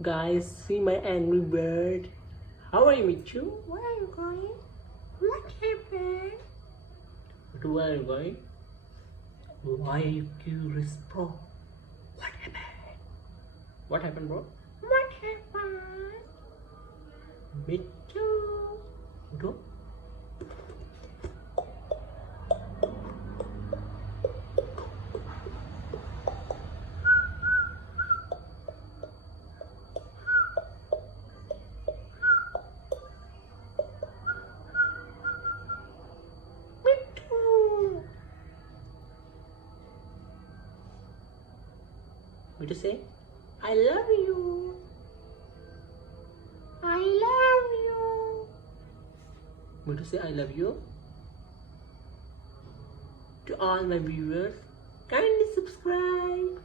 Guys, see my angry bird. How are you, Mitu? Where are you going? What happened? Where are you going? Why are you curious, bro? What happened? What happened, bro? What happened? Mitu. Go. Mitu say, I love you. I love you. Mitu say, I love you. To all my viewers, kindly subscribe.